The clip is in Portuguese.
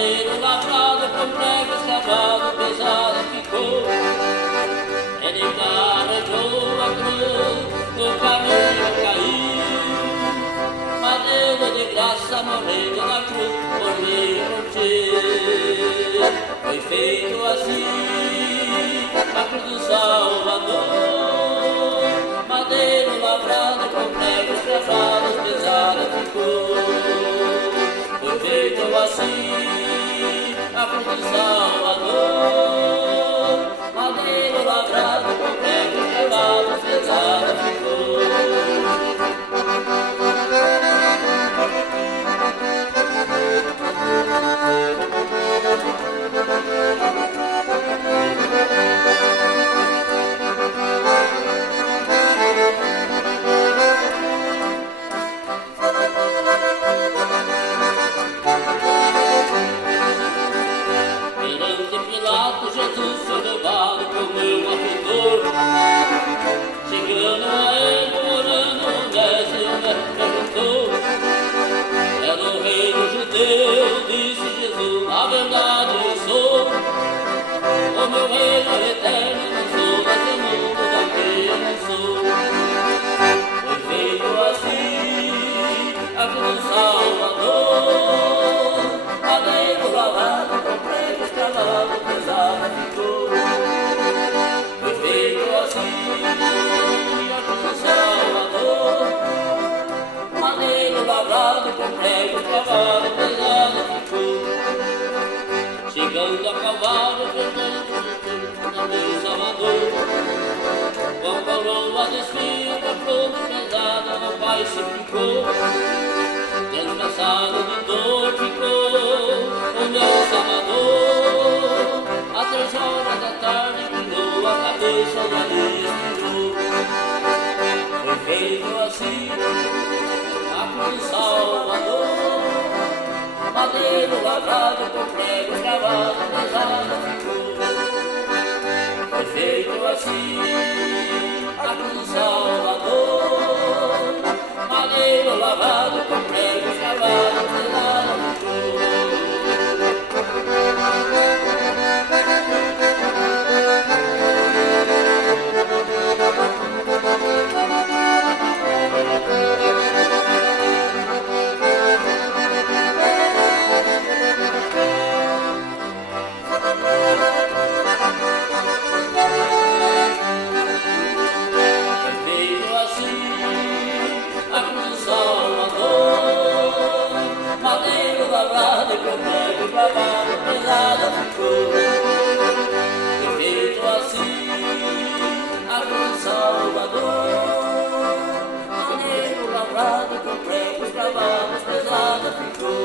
madeiro lavrado com pregos cravado, pesado ficou. Ele arranjou a cruz, no caminho caiu. Madeiro de graça morrendo na cruz, por mim e por ti. Foi feito assim, a cruz do Salvador. Madeiro lavrado com pregos cravados, pesado ficou. Foi feito assim, a cruz do Salvador. Madeiro lavrado com pregos cravados, pesado ficou. Jesus foi levado como um malfeitor. Chegando a ele, orando, o mestre perguntou: é o rei dos judeus, disse Jesus, na verdade eu sou. O meu reino é eterno, não sou desse mundo, daqui eu não sou. Foi feito assim, a cruz do Salvador. Madeiro lavado com pregos cravados, pesado ficou. Foi feito assim, a cruz do Salvador. Madeiro lavado com pregos cravados, pesado ficou. Chegando a cavalo, na meu Salvador. Com coroa de espinho, com flor pesada, a paz se ficou. Desgraçado de dor ficou o meu Salvador. Às 3 horas da tarde virou a cabeça e ali expirou. Foi feito assim, a cruz do Salvador. Madeiro lavrado com pregos cravados, pesado ficou. Foi feito assim, a cruz do Salvador. Madeiro lavado com pregos cravados, pesado ficou. Pesada ficou. Foi feito assim, a cruz do Salvador. Madeiro lavrado com pregos cravados, pesada ficou.